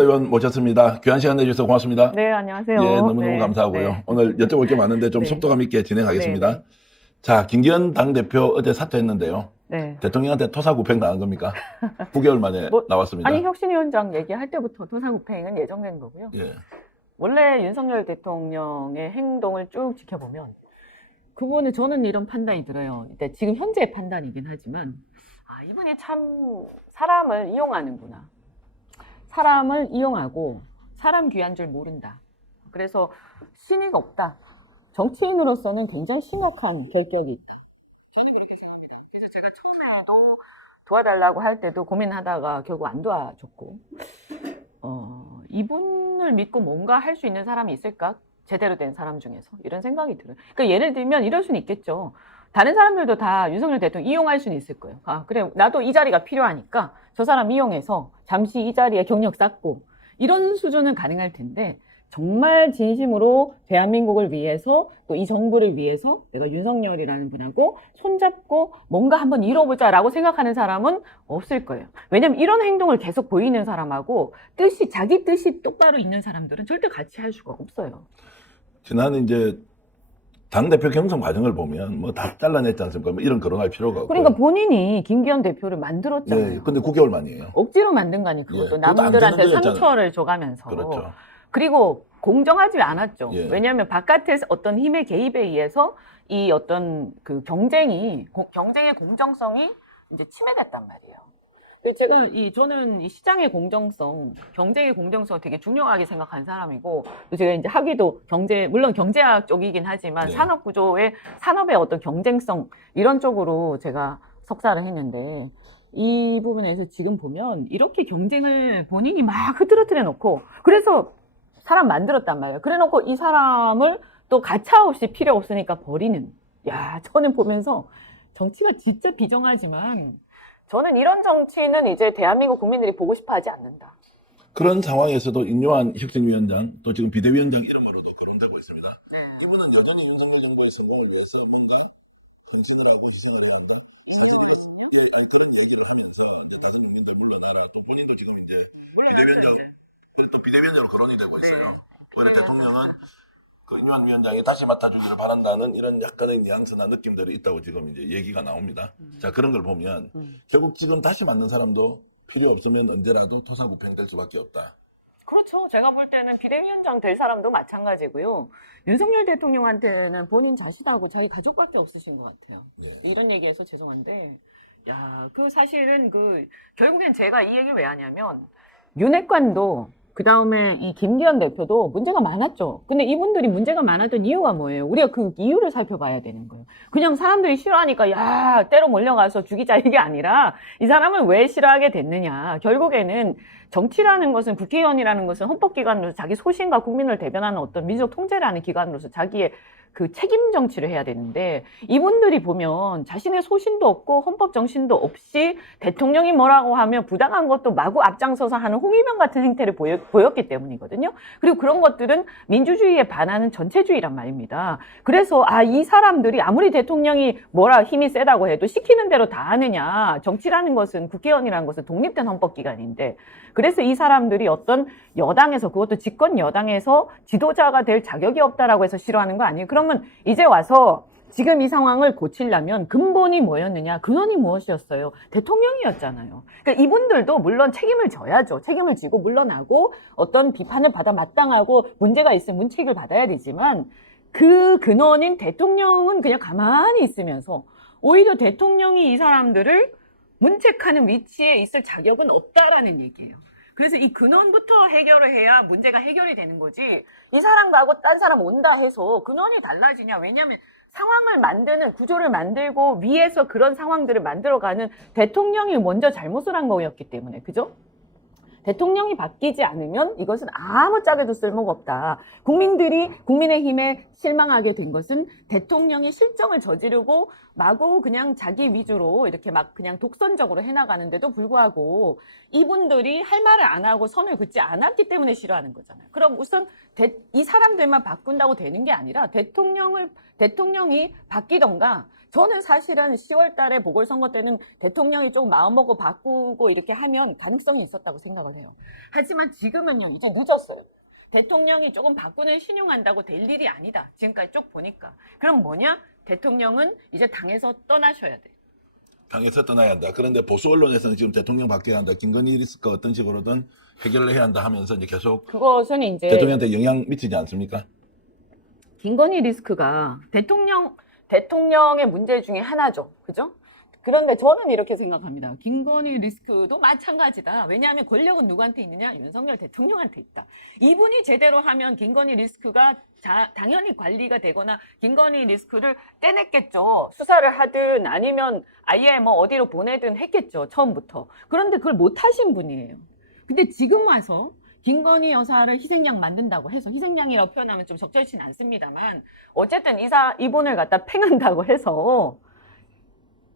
의원 모셨습니다. 귀한 시간 내주셔서 고맙습니다. 네, 안녕하세요. 예, 너무너무 네, 감사하고요. 네. 오늘 여쭤볼 게 많은데 좀 네. 속도감 있게 진행하겠습니다. 네, 네. 자, 김기현 당대표 어제 사퇴했는데요. 네. 대통령한테 토사구팽 당한 겁니까? 9개월 만에 나왔습니다. 아니, 혁신위원장 얘기할 때부터 토사구팽은 예정된 거고요. 예. 원래 윤석열 대통령의 행동을 쭉 지켜보면 그분은 저는 이런 판단이 들어요. 일단 지금 현재 판단이긴 하지만 이분이 참 사람을 이용하는구나. 사람을 이용하고 사람 귀한 줄 모른다. 그래서 신의가 없다. 정치인으로서는 굉장히 심각한 결격이 있다. 그래서 제가 처음에도 도와달라고 할 때도 고민하다가 결국 안 도와줬고, 이분을 믿고 뭔가 할 수 있는 사람이 있을까? 제대로 된 사람 중에서 이런 생각이 들어요. 그러니까 예를 들면 이럴 수는 있겠죠. 다른 사람들도 다 윤석열 대통령 이용할 수는 있을 거예요. 그래, 나도 이 자리가 필요하니까 저 사람 이용해서 잠시 이 자리에 경력 쌓고 이런 수준은 가능할 텐데, 정말 진심으로 대한민국을 위해서 또 이 정부를 위해서 내가 윤석열이라는 분하고 손잡고 뭔가 한번 이뤄보자라고 생각하는 사람은 없을 거예요. 왜냐면 이런 행동을 계속 보이는 사람하고 자기 뜻이 똑바로 있는 사람들은 절대 같이 할 수가 없어요. 지난 이제 당대표 경선 과정을 보면 뭐 다 잘라냈지 않습니까? 뭐 이런 거론할 필요가 없고. 그러니까 본인이 김기현 대표를 만들었잖아요. 네, 근데 9개월 만이에요. 억지로 만든 거니 그것도. 예, 그것도 안 남들한테 되는 거였잖아요. 상처를 줘가면서. 그렇죠. 그리고 공정하지 않았죠. 예. 왜냐하면 바깥에서 어떤 힘의 개입에 의해서 이 어떤 그 경쟁의 공정성이 이제 침해됐단 말이에요. 저는 이 시장의 공정성, 경쟁의 공정성 되게 중요하게 생각하는 사람이고, 또 제가 이제 학위도 물론 경제학 쪽이긴 하지만 네. 산업의 어떤 경쟁성 이런 쪽으로 제가 석사를 했는데, 이 부분에서 지금 보면 이렇게 경쟁을 본인이 막 흐트러뜨려 놓고, 그래서 사람 만들었단 말이에요. 그래 놓고 이 사람을 또 가차없이 필요 없으니까 버리는. 저는 보면서 정치가 진짜 비정하지만 저는 이런 정치는 이제 대한민국 국민들이 보고 싶어 하지 않는다. 그런 상황에서도 인요한 혁신위원장 또 지금 비대위원장 이름으로도 거론되고 있습니다. 네. 이분은 여전히 윤석열 정부의 성공을 위해서 뭔가 정책을 하고 있습니다. 그런 얘기를 하면서 다시 국민들 물러나라. 또 본인도 지금 이제 비대위원장으로 거론이 되고 있어요. 오히려 대통령은 그 인요한 위원장이 다시 맡아주기를 바란다는 이런 약간의 뉘앙스나 느낌들이 있다고 지금 이제 얘기가 나옵니다. 자, 그런 걸 보면 결국 지금 다시 맞는 사람도 필요 없으면 언제라도 토사구팽될 수밖에 없다. 그렇죠. 제가 볼 때는 비대위원장 될 사람도 마찬가지고요. 윤석열 대통령한테는 본인 자신하고 자기 가족밖에 없으신 것 같아요. 네. 이런 얘기해서 죄송한데, 사실은 결국엔 제가 이 얘기를 왜 하냐면, 윤핵관도 그 다음에 이 김기현 대표도 문제가 많았죠. 근데 이분들이 문제가 많았던 이유가 뭐예요? 우리가 그 이유를 살펴봐야 되는 거예요. 그냥 사람들이 싫어하니까 때로 몰려가서 죽이자 이게 아니라 이 사람을 왜 싫어하게 됐느냐. 결국에는 정치라는 것은, 국회의원이라는 것은 헌법기관으로서 자기 소신과 국민을 대변하는 어떤 민족 통제라는 기관으로서 자기의 그 책임 정치를 해야 되는데, 이분들이 보면 자신의 소신도 없고 헌법 정신도 없이 대통령이 뭐라고 하면 부당한 것도 마구 앞장서서 하는 홍위병 같은 행태를 보였기 때문이거든요. 그리고 그런 것들은 민주주의에 반하는 전체주의란 말입니다. 그래서 이 사람들이 아무리 대통령이 힘이 세다고 해도 시키는 대로 다 하느냐. 정치라는 것은, 국회의원이라는 것은 독립된 헌법기관인데, 그래서 이 사람들이 어떤 여당에서, 그것도 집권 여당에서 지도자가 될 자격이 없다라고 해서 싫어하는 거 아니에요. 그러면 이제 와서 지금 이 상황을 고치려면 근본이 뭐였느냐? 근원이 무엇이었어요? 대통령이었잖아요. 그러니까 이분들도 물론 책임을 져야죠. 책임을 지고 물러나고 어떤 비판을 받아 마땅하고 문제가 있으면 문책을 받아야 되지만, 그 근원인 대통령은 그냥 가만히 있으면서 오히려 대통령이 이 사람들을 문책하는 위치에 있을 자격은 없다라는 얘기예요. 그래서 이 근원부터 해결을 해야 문제가 해결이 되는 거지, 이 사람 가고 딴 사람 온다 해서 근원이 달라지냐. 왜냐하면 상황을 만드는, 구조를 만들고 위에서 그런 상황들을 만들어가는 대통령이 먼저 잘못을 한 거였기 때문에, 그죠? 대통령이 바뀌지 않으면 이것은 아무짝에도 쓸모가 없다. 국민들이 국민의힘에 실망하게 된 것은 대통령이 실정을 저지르고 마구 그냥 자기 위주로 이렇게 막 그냥 독선적으로 해나가는데도 불구하고 이분들이 할 말을 안 하고 선을 긋지 않았기 때문에 싫어하는 거잖아요. 그럼 우선 이 사람들만 바꾼다고 되는 게 아니라 대통령이 바뀌던가, 저는 사실은 10월 달에 보궐선거 때는 대통령이 좀 마음먹고 바꾸고 이렇게 하면 가능성이 있었다고 생각을 해요. 하지만 지금은요, 이제 늦었어요. 대통령이 조금 바꾸는 신용한다고 될 일이 아니다. 지금까지 쭉 보니까. 그럼 뭐냐? 대통령은 이제 당에서 떠나셔야 돼. 당에서 떠나야 한다. 그런데 보수 언론에서는 지금 대통령 바뀌어야 한다. 김건희 리스크 어떤 식으로든 해결을 해야 한다 하면서 이제 계속 그것은 이제 대통령한테 영향 미치지 않습니까? 김건희 리스크가 대통령의 문제 중에 하나죠. 그죠? 그런데 저는 이렇게 생각합니다. 김건희 리스크도 마찬가지다. 왜냐하면 권력은 누구한테 있느냐? 윤석열 대통령한테 있다. 이분이 제대로 하면 김건희 리스크가 당연히 관리가 되거나 김건희 리스크를 떼냈겠죠. 수사를 하든 아니면 아예 뭐 어디로 보내든 했겠죠. 처음부터. 그런데 그걸 못 하신 분이에요. 근데 지금 와서 김건희 여사를 희생양 만든다고 해서, 희생양이라고 표현하면 좀 적절치는 않습니다만 어쨌든 이분을 갖다 팽한다고 해서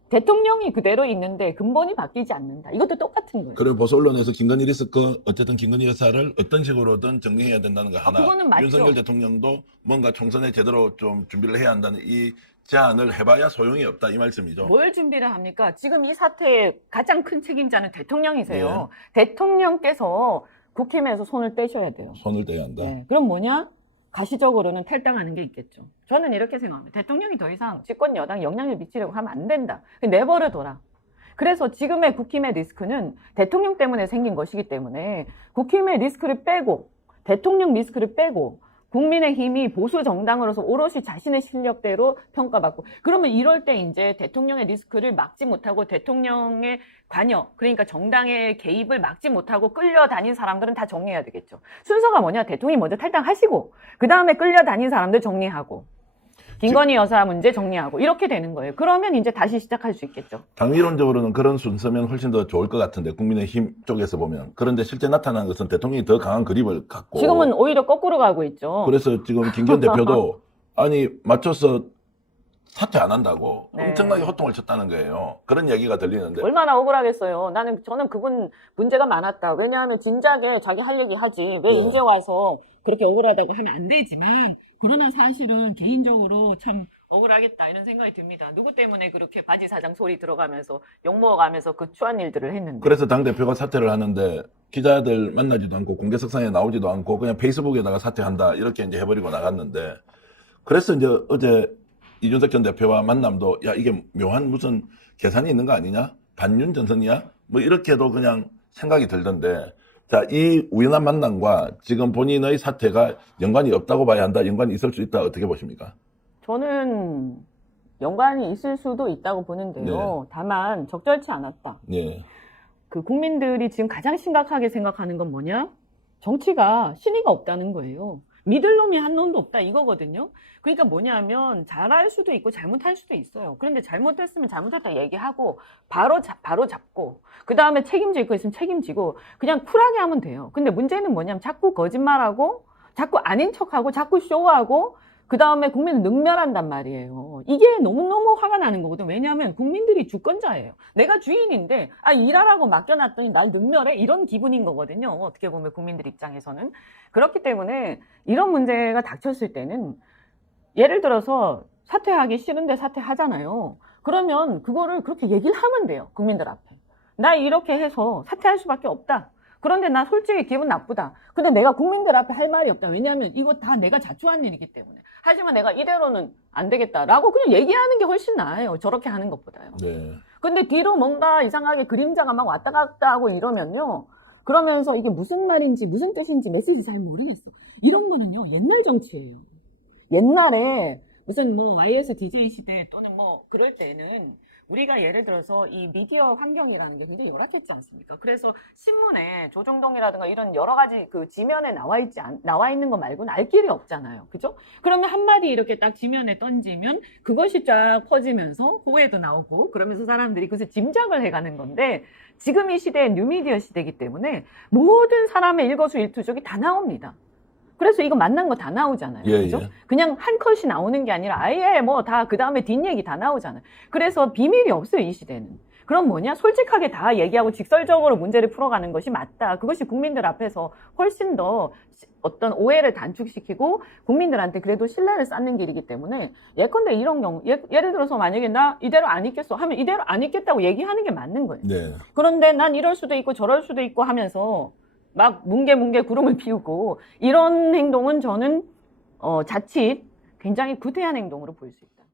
대통령이 그대로 있는데 근본이 바뀌지 않는다. 이것도 똑같은 거예요. 그리고 보수 언론에서 김건희 리스크 어쨌든 김건희 여사를 어떤 식으로든 정리해야 된다는 거 하나. 그거는 맞죠. 윤석열 대통령도 뭔가 총선에 제대로 좀 준비를 해야 한다는 이 제안을 해봐야 소용이 없다 이 말씀이죠. 뭘 준비를 합니까? 지금 이 사태의 가장 큰 책임자는 대통령이세요. 대통령께서 국힘에서 손을 떼셔야 돼요. 손을 떼야 한다. 네. 그럼 뭐냐? 가시적으로는 탈당하는 게 있겠죠. 저는 이렇게 생각합니다. 대통령이 더 이상 집권 여당 영향을 미치려고 하면 안 된다. 내버려둬라. 그래서 지금의 국힘의 리스크는 대통령 때문에 생긴 것이기 때문에 국힘의 리스크를 빼고, 대통령 리스크를 빼고, 국민의힘이 보수 정당으로서 오롯이 자신의 실력대로 평가받고, 그러면 이럴 때 이제 대통령의 리스크를 막지 못하고 대통령의 관여, 그러니까 정당의 개입을 막지 못하고 끌려다닌 사람들은 다 정리해야 되겠죠. 순서가 뭐냐? 대통령이 먼저 탈당하시고 그 다음에 끌려다닌 사람들 정리하고 김건희 여사 문제 정리하고 이렇게 되는 거예요. 그러면 이제 다시 시작할 수 있겠죠. 당위론적으로는 그런 순서면 훨씬 더 좋을 것 같은데, 국민의힘 쪽에서 보면. 그런데 실제 나타난 것은 대통령이 더 강한 그립을 갖고 지금은 오히려 거꾸로 가고 있죠. 그래서 지금 김기현 대표도 아니 맞춰서 사퇴 안 한다고 네. 엄청나게 호통을 쳤다는 거예요. 그런 얘기가 들리는데 얼마나 억울하겠어요. 저는 그분 문제가 많았다. 왜냐하면 진작에 자기 할 얘기 하지. 왜 이제 와서 그렇게 억울하다고 하면 안 되지만, 그러나 사실은 개인적으로 참 억울하겠다 이런 생각이 듭니다. 누구 때문에 그렇게 바지 사장 소리 들어가면서 욕먹어가면서 그 추한 일들을 했는데. 그래서 당대표가 사퇴를 하는데 기자들 만나지도 않고 공개석상에 나오지도 않고 그냥 페이스북에다가 사퇴한다 이렇게 이제 해버리고 나갔는데, 그래서 이제 어제 이준석 전 대표와 만남도 야 이게 묘한 무슨 계산이 있는 거 아니냐? 반윤 전선이야? 뭐 이렇게도 그냥 생각이 들던데, 자, 이 우연한 만남과 지금 본인의 사태가 연관이 없다고 봐야 한다, 연관이 있을 수 있다, 어떻게 보십니까? 저는 연관이 있을 수도 있다고 보는데요. 다만 적절치 않았다. 네. 그 국민들이 지금 가장 심각하게 생각하는 건 뭐냐? 정치가 신의가 없다는 거예요. 믿을 놈이 한 놈도 없다 이거거든요. 그러니까 뭐냐면 잘할 수도 있고 잘못할 수도 있어요. 그런데 잘못했으면 잘못했다 얘기하고 바로 잡고, 그 다음에 책임질 거 있으면 책임지고 그냥 쿨하게 하면 돼요. 근데 문제는 뭐냐면 자꾸 거짓말하고 자꾸 아닌 척하고 자꾸 쇼하고 그 다음에 국민을 능멸한단 말이에요. 이게 너무너무 화가 나는 거거든. 왜냐하면 국민들이 주권자예요. 내가 주인인데 일하라고 맡겨놨더니 날 능멸해? 이런 기분인 거거든요. 어떻게 보면 국민들 입장에서는. 그렇기 때문에 이런 문제가 닥쳤을 때는, 예를 들어서 사퇴하기 싫은데 사퇴하잖아요. 그러면 그거를 그렇게 얘기를 하면 돼요. 국민들 앞에. 나 이렇게 해서 사퇴할 수밖에 없다. 그런데 나 솔직히 기분 나쁘다. 근데 내가 국민들 앞에 할 말이 없다. 왜냐하면 이거 다 내가 자초한 일이기 때문에. 하지만 내가 이대로는 안 되겠다라고 그냥 얘기하는 게 훨씬 나아요. 저렇게 하는 것보다요. 네. 근데 뒤로 뭔가 이상하게 그림자가 막 왔다 갔다 하고 이러면요. 그러면서 이게 무슨 말인지 무슨 뜻인지 메시지 잘 모르겠어. 이런 거는요. 옛날 정치예요. 옛날에 무슨 뭐 YSDJ 시대 또는 뭐 그럴 때는 우리가 예를 들어서 이 미디어 환경이라는 게 굉장히 열악했지 않습니까? 그래서 신문에 조정동이라든가 이런 여러 가지 그 지면에 나와 있는 거 말고는 알 길이 없잖아요. 그죠? 그러면 한마디 이렇게 딱 지면에 던지면 그것이 쫙 퍼지면서 호해도 나오고 그러면서 사람들이 그것을 짐작을 해가는 건데, 지금 이 시대는 뉴미디어 시대이기 때문에 모든 사람의 일거수일투족이 다 나옵니다. 그래서 이거 만난 거 다 나오잖아요. 예, 그죠? 예. 그냥 한 컷이 나오는 게 아니라 아예 뭐 다 그 다음에 뒷얘기 다 나오잖아요. 그래서 비밀이 없어요, 이 시대는. 그럼 뭐냐? 솔직하게 다 얘기하고 직설적으로 문제를 풀어가는 것이 맞다. 그것이 국민들 앞에서 훨씬 더 어떤 오해를 단축시키고 국민들한테 그래도 신뢰를 쌓는 길이기 때문에 예컨대 이런 경우, 예를 들어서 만약에 나 이대로 안 있겠어 하면 이대로 안 있겠다고 얘기하는 게 맞는 거예요. 네. 그런데 난 이럴 수도 있고 저럴 수도 있고 하면서 막 뭉게뭉게 구름을 피우고 이런 행동은 저는 자칫 굉장히 구태한 행동으로 보일 수 있다.